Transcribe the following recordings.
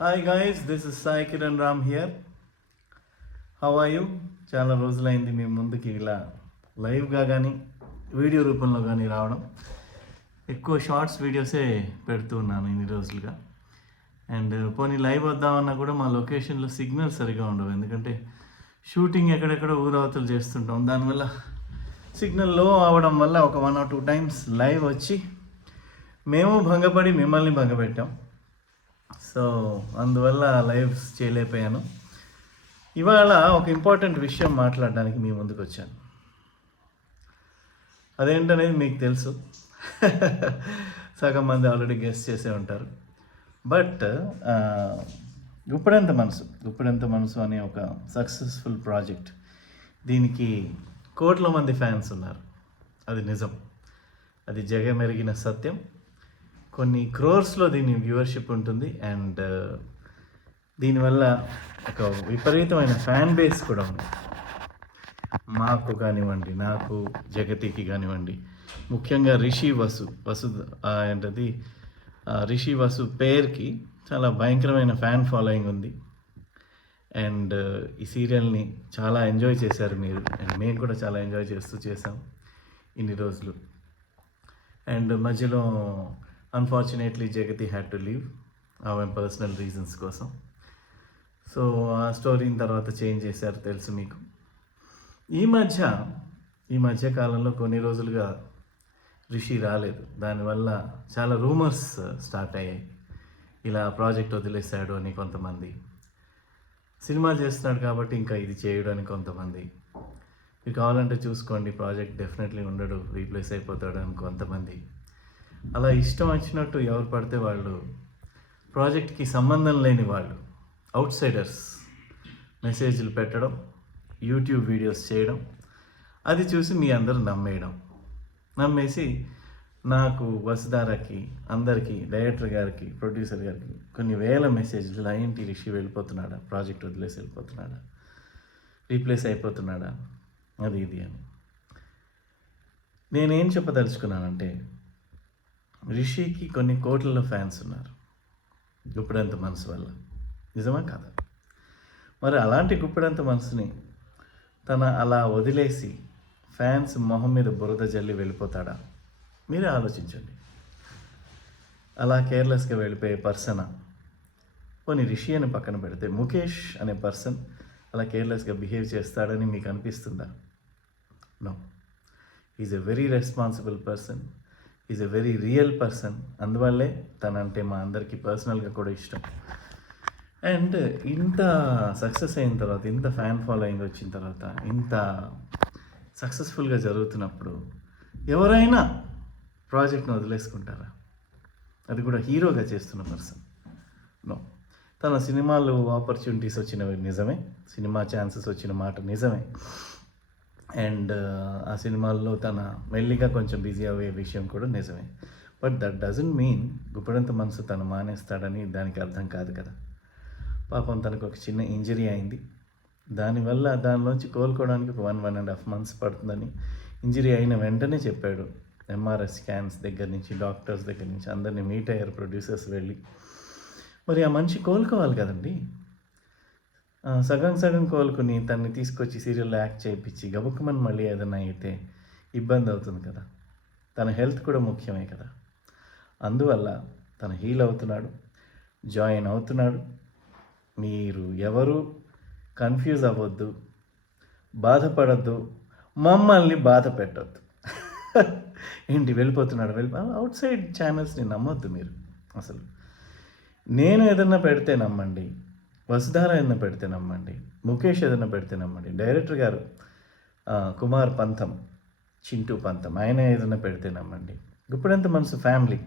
Hi guys this is Sai Kiran Ram here how are you చాలా రోజులైంది మీ ముందుకి ఇలా లైవ్గా కానీ వీడియో రూపంలో కానీ రావడం. ఎక్కువ షార్ట్స్ వీడియోసే పెడుతూ ఉన్నాను ఇన్ని రోజులుగా. అండ్ uh, పోనీ లైవ్ వద్దామన్నా కూడా మా లొకేషన్లో సిగ్నల్ సరిగా ఉండవు. ఎందుకంటే షూటింగ్ ఎక్కడెక్కడ ఊరవతలు చేస్తుంటాం. దానివల్ల సిగ్నల్లో అవడం వల్ల ఒక one or two times live వచ్చి మేము భంగపడి మిమ్మల్ని భంగపెట్టాం. సో అందువల్ల లైవ్స్ చేయలేకపోయాను. ఇవాళ ఒక ఇంపార్టెంట్ విషయం మాట్లాడడానికి మీ ముందుకు వచ్చాను. అదేంటనేది మీకు తెలుసు. సగం మంది ఆల్రెడీ గెస్ట్ చేసే ఉంటారు. బట్ గుప్పడంత మనసు గుప్పడంత మనసు అనే ఒక సక్సెస్ఫుల్ ప్రాజెక్ట్. దీనికి కోట్ల మంది ఫ్యాన్స్ ఉన్నారు. అది నిజం. అది జగమెరిగిన సత్యం. కొన్ని క్రోర్స్లో దీని వ్యూవర్షిప్ ఉంటుంది అండ్ దీనివల్ల ఒక విపరీతమైన ఫ్యాన్ బేస్ కూడా ఉంది. మాకు కానివ్వండి నాకు జగతికి కానివ్వండి ముఖ్యంగా రిషి వసు వసు ఏంటది రిషి వసు పేరుకి చాలా భయంకరమైన ఫ్యాన్ ఫాలోయింగ్ ఉంది. అండ్ ఈ సీరియల్ని చాలా ఎంజాయ్ చేశారు మీరు అండ్ మేము కూడా చాలా ఎంజాయ్ చేస్తూ చేసాం ఇన్ని రోజులు. అండ్ మధ్యలో unfortunately Jagathi had to leave ఆమె పర్సనల్ రీజన్స్ కోసం. సో ఆ స్టోరీని తర్వాత చేంజ్ చేశారు తెలుసు మీకు. ఈ మధ్య ఈ మధ్య కాలంలో కొన్ని రోజులుగా రిషి రాలేదు. దానివల్ల చాలా రూమర్స్ స్టార్ట్ అయ్యాయి. ఇలా ప్రాజెక్ట్ వదిలేశాడు అని కొంతమంది. సినిమా చేస్తున్నాడు కాబట్టి ఇంకా ఇది చేయడు అని కొంతమంది. మీరు కావాలంటే చూసుకోండి ప్రాజెక్ట్ డెఫినెట్లీ ఉండడు రీప్లేస్ అయిపోతాడు అని కొంతమంది. అలా ఇష్టం వచ్చినట్టు ఎవరు పడితే వాళ్ళు ప్రాజెక్ట్కి సంబంధం లేని వాళ్ళు అవుట్ సైడర్స్ మెసేజ్లు పెట్టడం యూట్యూబ్ వీడియోస్ చేయడం అది చూసి మీ అందరూ నమ్మేయడం. నమ్మేసి నాకు వసుధారకి అందరికీ డైరెక్టర్ గారికి ప్రొడ్యూసర్ గారికి కొన్ని వేల మెసేజ్లు ఏంటి రిషి వెళ్ళిపోతున్నాడా ప్రాజెక్ట్ వదిలేసి వెళ్ళిపోతున్నాడా రీప్లేస్ అయిపోతున్నాడా అది ఇది అని. నేనేం చెప్పదలుచుకున్నానంటే రిషికి కొన్ని కోట్లలో ఫ్యాన్స్ ఉన్నారు. గుప్పిడంత మనసు వల్ల. నిజమా కాదా? మరి అలాంటి గుప్పిడంత మనసుని తన అలా వదిలేసి ఫ్యాన్స్ మొహం మీద బురద జల్లి వెళ్ళిపోతాడా? మీరే ఆలోచించండి. అలా కేర్లెస్గా వెళ్ళిపోయే పర్సన్ కొన్ని రిషి అని పక్కన పెడితే ముఖేష్ అనే పర్సన్ అలా కేర్లెస్గా బిహేవ్ చేస్తాడని మీకు అనిపిస్తుందా? No. Is a very responsible person. Is a very real person అందువల్లే తనంటే మా అందరికీ పర్సనల్గా కూడా ఇష్టం. అండ్ ఇంత సక్సెస్ అయిన తర్వాత ఇంత ఫ్యాన్ ఫాలోయింగ్ వచ్చిన తర్వాత ఇంత సక్సెస్ఫుల్గా జరుగుతున్నప్పుడు ఎవరైనా ప్రాజెక్ట్ను వదిలేసుకుంటారా? అది కూడా హీరోగా చేస్తున్న పర్సన్ నో తన సినిమాలు ఆపర్చునిటీస్ వచ్చినవి నిజమే. సినిమా ఛాన్సెస్ వచ్చిన మాట నిజమే. అండ్ ఆ సినిమాల్లో తన మెల్లిగా కొంచెం బిజీ అయ్యే విషయం కూడా నిజమే. బట్ దట్ డజంట్ మీన్ గుప్పడంత మనసు తను మానేస్తాడని దానికి అర్థం కాదు కదా. పాపం తనకు ఒక చిన్న ఇంజరీ అయింది. దానివల్ల దానిలోంచి కోలుకోవడానికి ఒక one one and half months పడుతుందని ఇంజరీ అయిన వెంటనే చెప్పాడు. ఎంఆర్ఐ స్కాన్స్ దగ్గర నుంచి డాక్టర్స్ దగ్గర నుంచి అందరినీ మీట్ అయ్యారు ప్రొడ్యూసర్స్ వెళ్ళి. మరి ఆ మనిషి కోలుకోవాలి కదండి. సగం సగం కోలుకుని తన్ని తీసుకొచ్చి సీరియల్లో యాక్ట్ చేయించి గబుక్కమని మళ్ళీ ఏదైనా అయితే ఇబ్బంది అవుతుంది కదా. తన హెల్త్ కూడా ముఖ్యమే కదా. అందువల్ల తను హీల్ అవుతున్నాడు జాయిన్ అవుతున్నాడు. మీరు ఎవరు? కన్ఫ్యూజ్ అవ్వద్దు బాధపడద్దు మమ్మల్ని బాధ పెట్టద్దు. ఏంటి వెళ్ళిపోతున్నాడు? వెళ్ళి అవుట్ సైడ్ ఛానల్స్ని నమ్మొద్దు మీరు అసలు. నేను ఏదన్నా పెడితే నమ్మండి. వసుధార ఏదైనా పెడితే నమ్మండి. ముఖేష్ ఏదైనా పెడితే నమ్మండి. డైరెక్టర్ గారు కుమార్ పంతం చింటూ పంతం ఆయన ఏదైనా పెడితే నమ్మండి. ఇప్పుడంత మనసు ఫ్యామిలీ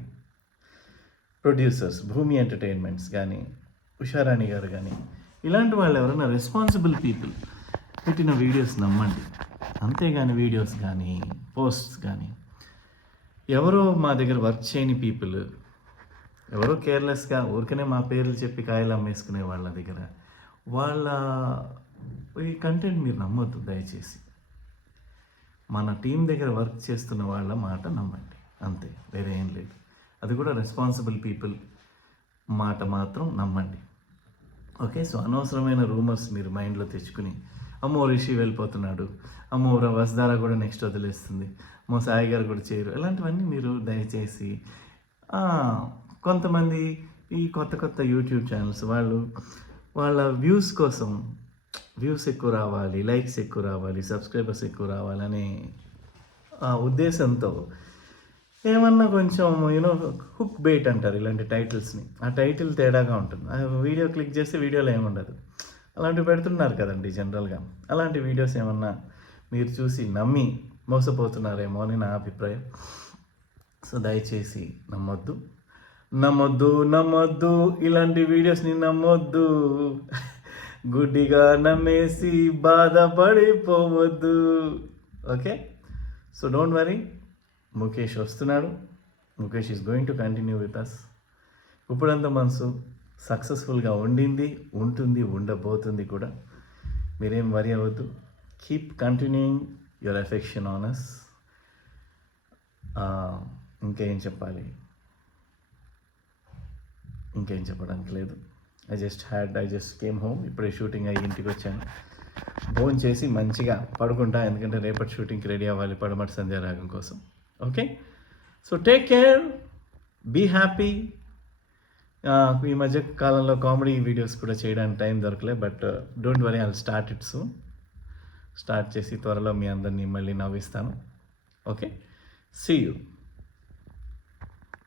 ప్రొడ్యూసర్స్ భూమి ఎంటర్టైన్మెంట్స్ కానీ ఉషారాణి గారు కానీ ఇలాంటి వాళ్ళు ఎవరైనా రెస్పాన్సిబుల్ పీపుల్ పెట్టిన వీడియోస్ నమ్మండి. అంతేగాని వీడియోస్ కానీ పోస్ట్స్ కానీ ఎవరో మా దగ్గర వర్క్ చేయని పీపుల్ ఎవరో కేర్లెస్గా ఊరికనే మా పేర్లు చెప్పి కాయలు అమ్మేసుకునే వాళ్ళ దగ్గర. వాళ్ళ ఈ కంటెంట్ మీరు నమ్మొద్దు దయచేసి. మన టీం దగ్గర వర్క్ చేస్తున్న వాళ్ళ మాట నమ్మండి. అంతే వేరే ఏం లేదు. అది కూడా రెస్పాన్సిబుల్ పీపుల్ మాట మాత్రం నమ్మండి. ఓకే సో అనవసరమైన రూమర్స్ మీరు మైండ్లో తెచ్చుకుని అమ్మో రిషి వెళ్ళిపోతున్నాడు అమ్మో ర- వసుధార కూడా నెక్స్ట్ వదిలేస్తుంది అమ్మో సాయి గారు కూడా చేయరు ఇలాంటివన్నీ మీరు దయచేసి కొంతమంది ఈ కొత్త కొత్త యూట్యూబ్ ఛానల్స్ వాళ్ళు వాళ్ళ వ్యూస్ కోసం వ్యూస్ ఎక్కువ రావాలి లైక్స్ ఎక్కువ రావాలి సబ్స్క్రైబర్స్ ఎక్కువ రావాలనే ఆ ఉద్దేశంతో ఏమన్నా కొంచెం యూనో హుక్ బేట్ అంటారు ఇలాంటి టైటిల్స్ని. ఆ టైటిల్ తేడాగా ఉంటుంది. ఆ వీడియో క్లిక్ చేస్తే వీడియోలో ఏముండదు అలాంటివి పెడుతున్నారు కదండి జనరల్గా. అలాంటి వీడియోస్ ఏమన్నా మీరు చూసి నమ్మి మోసపోతున్నారేమో అని నా అభిప్రాయం. సో దయచేసి నమ్మొద్దు. నమ్మొద్దు నమ్మొద్దు. ఇలాంటి వీడియోస్ని నమ్మొద్దు. గుడ్డిగా నమ్మేసి బాధపడిపోవద్దు. Okay? So don't worry Mukesh వస్తున్నాడు. Mukesh is going to continue with us ఇప్పుడంతా మనసు సక్సెస్ఫుల్గా ఉండింది ఉంటుంది ఉండబోతుంది కూడా. మీరేం వరి అవ్వద్దు. Keep continuing your affection on us us ఇంకేం చెప్పాలి? ఇంకేం చెప్పడానికి లేదు. I just had I just came home ఇప్పుడే షూటింగ్ అయ్యి ఇంటికి వచ్చాను. ఫోన్ చేసి మంచిగా పడుకుంటా ఎందుకంటే రేపటి షూటింగ్కి రెడీ అవ్వాలి పడమటి సంధ్యారాగం కోసం. Okay so take care be happy ఈ మధ్య కాలంలో కామెడీ వీడియోస్ కూడా చేయడానికి టైం దొరకలే but don't worry I start it soon start చేసి త్వరలో మీ అందరినీ మళ్ళీ నవ్విస్తాను. Okay see you